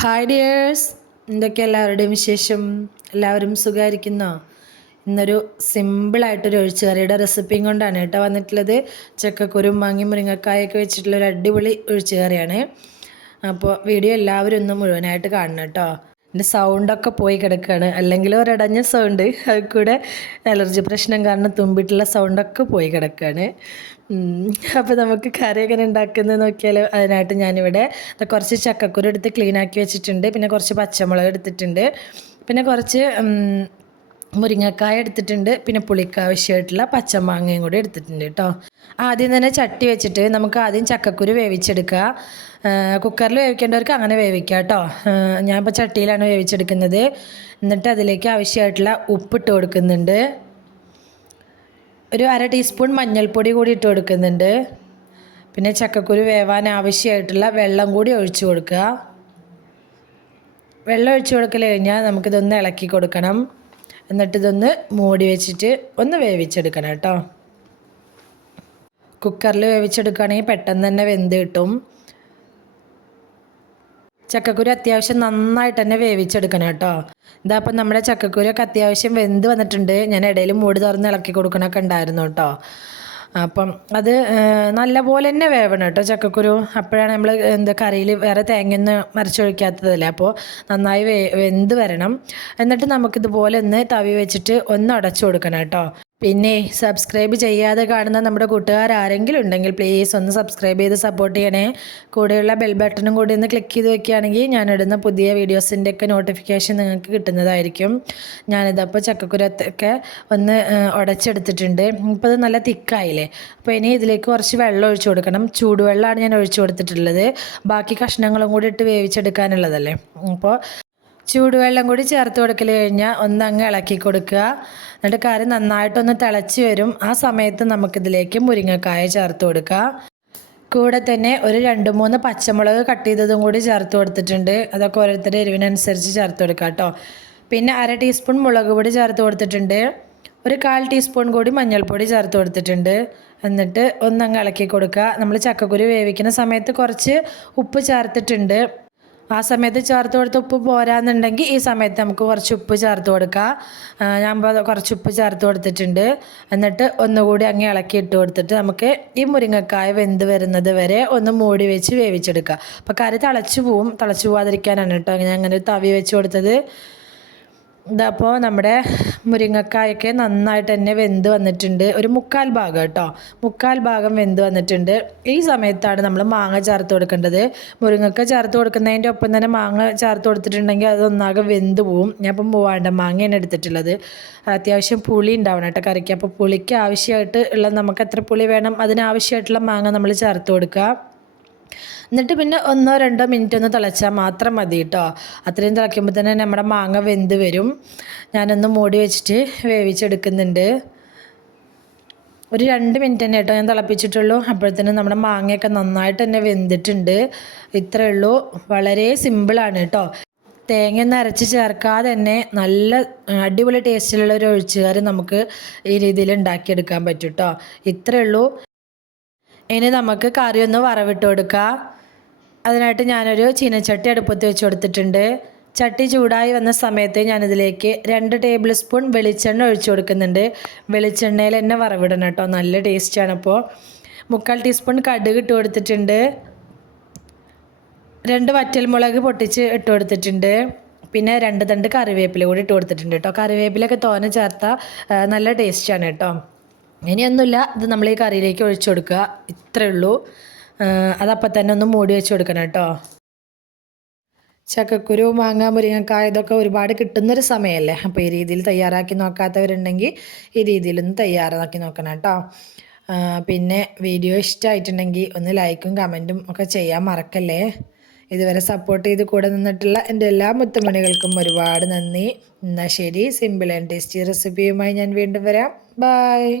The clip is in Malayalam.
ഹായ് ഡിയേഴ്സ് എന്തൊക്കെ എല്ലാവരുടെയും വിശേഷം? എല്ലാവരും സുഖമായിരിക്കുന്നോ ഇന്നൊരു സിമ്പിളായിട്ടൊരു ഒഴിച്ചുകറിയുടെ റെസിപ്പിയും കൊണ്ടാണ് കേട്ടോ വന്നിട്ടുള്ളത്. ചക്കക്കുരും മാങ്ങി മുരിങ്ങക്കായൊക്കെ വെച്ചിട്ടുള്ളൊരു അടിപൊളി ഒഴിച്ചുകറിയാണ് അപ്പോൾ വീഡിയോ എല്ലാവരും ഒന്ന് മുഴുവനായിട്ട് കാണണം കേട്ടോ. എന്റെ സൗണ്ടൊക്കെ പോയി കിടക്കുകയാണ് അല്ലെങ്കിൽ ഒരടഞ്ഞ സൗണ്ട് അത് കൂടെ അലർജി പ്രശ്നം കാരണം തുമ്പിട്ടുള്ള സൗണ്ടൊക്കെ പോയി കിടക്കുകയാണ് അപ്പോൾ നമുക്ക് കറി എങ്ങനെ ഉണ്ടാക്കുന്നത് നോക്കിയാൽ അതിനായിട്ട് ഞാനിവിടെ കുറച്ച് ചക്കക്കുരു എടുത്ത് ക്ലീൻ ആക്കി വെച്ചിട്ടുണ്ട്. പിന്നെ കുറച്ച് പച്ചമുളക് എടുത്തിട്ടുണ്ട്. പിന്നെ കുറച്ച് മുരിങ്ങക്കായ എടുത്തിട്ടുണ്ട്. പിന്നെ പുളിക്ക് ആവശ്യമായിട്ടുള്ള പച്ചമാങ്ങയും കൂടി എടുത്തിട്ടുണ്ട് കേട്ടോ. ആദ്യം തന്നെ ചട്ടി വെച്ചിട്ട് നമുക്ക് ആദ്യം ചക്കക്കുരു വേവിച്ചെടുക്കുക. കുക്കറിൽ വേവിക്കേണ്ടവർക്ക് അങ്ങനെ വേവിക്കുക കേട്ടോ. ഞാനിപ്പോൾ ചട്ടിയിലാണ് വേവിച്ചെടുക്കുന്നത്. എന്നിട്ട് അതിലേക്ക് ആവശ്യമായിട്ടുള്ള ഉപ്പിട്ട് കൊടുക്കുന്നുണ്ട്. ഒരു അര ടീസ്പൂൺ മഞ്ഞൾപ്പൊടി കൂടി ഇട്ട് കൊടുക്കുന്നുണ്ട്. പിന്നെ ചക്കക്കുരു വേവാൻ ആവശ്യമായിട്ടുള്ള വെള്ളം കൂടി ഒഴിച്ചു കൊടുക്കുക. വെള്ളം ഒഴിച്ചു കൊടുക്കൽ കഴിഞ്ഞാൽ നമുക്കിതൊന്ന് ഇളക്കി കൊടുക്കണം. എന്നിട്ട് ഇതൊന്ന് മൂടി വെച്ചിട്ട് ഒന്ന് വേവിച്ചെടുക്കണം കേട്ടോ. കുക്കറിൽ വേവിച്ചെടുക്കുകയാണെങ്കിൽ പെട്ടെന്ന് തന്നെ വെന്ത് കിട്ടും. ചക്കക്കുരു അത്യാവശ്യം നന്നായിട്ട് തന്നെ വേവിച്ചെടുക്കണം കേട്ടോ. ഇതപ്പം നമ്മുടെ ചക്കക്കുരൊക്കെ അത്യാവശ്യം വെന്ത് വന്നിട്ടുണ്ട്. ഞാൻ ഇടയിൽ മൂടി തുറന്ന് ഇളക്കി കൊടുക്കണമൊക്കെ ഉണ്ടായിരുന്നു കേട്ടോ. അപ്പം അത് നല്ല പോലെ തന്നെ വേവണം കേട്ടോ ചക്കക്കുരു. അപ്പോഴാണ് നമ്മൾ എന്താ കറിയിൽ വേറെ തേങ്ങയൊന്നും മരച്ചൊഴിക്കാത്തതല്ലേ അപ്പോൾ നന്നായി വേ വെന്ത് വരണം. എന്നിട്ട് നമുക്കിതുപോലെ ഒന്ന് തവി വെച്ചിട്ട് ഒന്ന് അടച്ചു കൊടുക്കണം കേട്ടോ. പിന്നെ സബ്സ്ക്രൈബ് ചെയ്യാതെ കാണുന്ന നമ്മുടെ കൂട്ടുകാർ ആരെങ്കിലും ഉണ്ടെങ്കിൽ പ്ലീസ് ഒന്ന് സബ്സ്ക്രൈബ് ചെയ്ത് സപ്പോർട്ട് ചെയ്യണേ. കൂടെയുള്ള ബെൽ ബട്ടണും കൂടി ഒന്ന് ക്ലിക്ക് ചെയ്ത് വെക്കുകയാണെങ്കിൽ ഞാൻ ഇടുന്ന പുതിയ വീഡിയോസിന്റെ ഒക്കെ നോട്ടിഫിക്കേഷൻ നിങ്ങൾക്ക് കിട്ടുന്നതായിരിക്കും. ഞാനിതപ്പോൾ ചക്കക്കുരത്തൊക്കെ ഒന്ന് ഉടച്ചെടുത്തിട്ടുണ്ട്. ഇപ്പോൾ ഇത് നല്ല തിക്കായില്ലേ? അപ്പോൾ ഇനി ഇതിലേക്ക് കുറച്ച് വെള്ളം ഒഴിച്ചു കൊടുക്കണം. ചൂടുവെള്ളമാണ് ഞാൻ ഒഴിച്ചു കൊടുത്തിട്ടുള്ളത്. ബാക്കി കഷ്ണങ്ങളും കൂടി ഇട്ട് വേവിച്ചെടുക്കാനുള്ളതല്ലേ? അപ്പോൾ ചൂടുവെള്ളം കൂടി ചേർത്ത് കൊടുക്കൽ കഴിഞ്ഞാൽ ഒന്ന് അങ്ങ് ഇളക്കി കൊടുക്കുക. എന്നിട്ട് കറി നന്നായിട്ടൊന്ന് തിളച്ച് വരും. ആ സമയത്ത് നമുക്കിതിലേക്ക് മുരിങ്ങക്കായ ചേർത്ത് കൊടുക്കുക കൂടെ തന്നെ ഒരു രണ്ട് മൂന്ന് പച്ചമുളക് കട്ട് ചെയ്തതും കൂടി ചേർത്ത് കൊടുത്തിട്ടുണ്ട്. അതൊക്കെ ഓരോരുത്തരുടെ എരിവിനനുസരിച്ച് ചേർത്ത് കൊടുക്കുക കേട്ടോ. പിന്നെ അര ടീസ്പൂൺ മുളക് പൊടി ചേർത്ത് കൊടുത്തിട്ടുണ്ട്. ഒരു കാൽ ടീസ്പൂൺ കൂടി മഞ്ഞൾപ്പൊടി ചേർത്ത് കൊടുത്തിട്ടുണ്ട്. എന്നിട്ട് ഒന്നങ്ങ് ഇളക്കി കൊടുക്കുക. നമ്മൾ ചക്കക്കുരു വേവിക്കുന്ന സമയത്ത് കുറച്ച് ഉപ്പ് ചേർത്തിട്ടുണ്ട്. ആ സമയത്ത് ചേർത്ത് കൊടുത്ത് ഉപ്പ് പോരാന്നുണ്ടെങ്കിൽ ഈ സമയത്ത് നമുക്ക് കുറച്ച് ഉപ്പ് ചേർത്ത് കൊടുക്കാം. ഞാൻ കുറച്ച് ഉപ്പ് ചേർത്ത് കൊടുത്തിട്ടുണ്ട്. എന്നിട്ട് ഒന്നുകൂടി അങ്ങ് ഇളക്കി ഇട്ട് കൊടുത്തിട്ട് നമുക്ക് ഈ മുരിങ്ങക്കായ വെന്ത് വരുന്നത് വരെ ഒന്ന് മൂടി വെച്ച് വേവിച്ചെടുക്കുക അപ്പോൾ കറി തിളച്ച് പോവും. തിളച്ച് പോവാതിരിക്കാനാണ് കേട്ടോ ഞാൻ അങ്ങനെ തവി വെച്ച് കൊടുത്തത്. ഇതപ്പോൾ നമ്മുടെ മുരിങ്ങക്കായൊക്കെ നന്നായിട്ട് തന്നെ വെന്ത് വന്നിട്ടുണ്ട്. ഒരു മുക്കാൽ ഭാഗം കേട്ടോ. മുക്കാൽ ഭാഗം വെന്ത് വന്നിട്ടുണ്ട്. ഈ സമയത്താണ് നമ്മൾ മാങ്ങ ചേർത്ത് കൊടുക്കേണ്ടത്. മുരിങ്ങക്ക ചേർത്ത് കൊടുക്കുന്നതിന്റെ ഒപ്പം തന്നെ മാങ്ങ ചേർത്ത് കൊടുത്തിട്ടുണ്ടെങ്കിൽ അതൊന്നാകെ വെന്ത് പോവും. ഞാൻ ഇപ്പം പോവാണ്ട മാങ്ങയാണ് എടുത്തിട്ടുള്ളത്. അത്യാവശ്യം പുളി ഉണ്ടാവണം കേട്ടോ കറിക്ക്. അപ്പോൾ പുളിക്ക് ആവശ്യമായിട്ട് ഉള്ള നമുക്ക് എത്ര പുളി വേണം? അതിനാവശ്യമായിട്ടുള്ള മാങ്ങ നമ്മൾ ചേർത്ത് കൊടുക്കുക. എന്നിട്ട് പിന്നെ ഒന്നോ രണ്ടോ മിനിറ്റ് ഒന്ന് തിളച്ചാൽ മാത്രം മതി കേട്ടോ. അത്രയും തിളയ്ക്കുമ്പോൾ തന്നെ നമ്മുടെ മാങ്ങ വെന്ത് വരും. ഞാനൊന്ന് മൂടി വെച്ചിട്ട് വേവിച്ചെടുക്കുന്നുണ്ട്. ഒരു രണ്ട് മിനിറ്റ് തന്നെ കേട്ടോ ഞാൻ തിളപ്പിച്ചിട്ടുള്ളൂ. അപ്പോഴത്തേനും നമ്മുടെ മാങ്ങയൊക്കെ നന്നായിട്ട് തന്നെ വെന്തിട്ടുണ്ട്. ഇത്രയേ ഉള്ളൂ. വളരെ സിമ്പിളാണ് കേട്ടോ. തേങ്ങ ഒന്ന് അരച്ച് ചേർക്കാതെ തന്നെ നല്ല അടിപൊളി ടേസ്റ്റിലുള്ള ഒരു ഒഴിച്ചുകറി നമുക്ക് ഈ രീതിയിൽ ഉണ്ടാക്കിയെടുക്കാൻ പറ്റും കേട്ടോ. ഇത്രയേ ഉള്ളൂ. ഇനി നമുക്ക് കറി ഒന്ന് വറവിട്ട് കൊടുക്കാം. അതിനായിട്ട് ഞാനൊരു ചീനച്ചട്ടി അടുപ്പത്ത് വെച്ച് കൊടുത്തിട്ടുണ്ട്. ചട്ടി ചൂടായി വന്ന സമയത്ത് ഞാനിതിലേക്ക് രണ്ട് ടേബിൾ സ്പൂൺ വെളിച്ചെണ്ണ ഒഴിച്ചു കൊടുക്കുന്നുണ്ട്. വെളിച്ചെണ്ണയിൽ തന്നെ വറവിടണം കേട്ടോ. നല്ല ടേസ്റ്റാണ് അപ്പോൾ മുക്കാൽ ടീസ്പൂൺ കടുക് ഇട്ട് കൊടുത്തിട്ടുണ്ട്. രണ്ട് വറ്റൽമുളക് പൊട്ടിച്ച് ഇട്ട് കൊടുത്തിട്ടുണ്ട്. പിന്നെ രണ്ട് തണ്ട് കറിവേപ്പില കൂടി ഇട്ട് കൊടുത്തിട്ടുണ്ട് കേട്ടോ. കറിവേപ്പിലൊക്കെ തോന ചേർത്താൽ നല്ല ടേസ്റ്റാണ് കേട്ടോ. ഇനിയൊന്നുമില്ല. ഇത് നമ്മൾ ഈ കറിയിലേക്ക് ഒഴിച്ചു കൊടുക്കുക. ഇത്രയേ ഉള്ളൂ. അതപ്പം തന്നെ ഒന്ന് മൂടി വെച്ച് കൊടുക്കണം കേട്ടോ. ചക്കക്കുരു മാങ്ങ മുരിങ്ങക്കായ ഇതൊക്കെ ഒരുപാട് കിട്ടുന്നൊരു സമയമല്ലേ? അപ്പോൾ ഈ രീതിയിൽ തയ്യാറാക്കി നോക്കാത്തവരുണ്ടെങ്കിൽ ഈ രീതിയിലൊന്ന് തയ്യാറാക്കി നോക്കണം കേട്ടോ. പിന്നെ വീഡിയോ ഇഷ്ടമായിട്ടുണ്ടെങ്കിൽ ഒന്ന് ലൈക്കും കമന്റും ഒക്കെ ചെയ്യാൻ മറക്കല്ലേ? ഇതുവരെ സപ്പോർട്ട് ചെയ്ത് കൂടെ നിന്നിട്ടുള്ള എന്റെ എല്ലാ മുത്തുമണികൾക്കും ഒരുപാട് നന്ദി. എന്നാൽ ശരി സിമ്പിൾ ആൻഡ് ടേസ്റ്റി റെസിപ്പിയുമായി ഞാൻ വീണ്ടും വരാം. ബായ്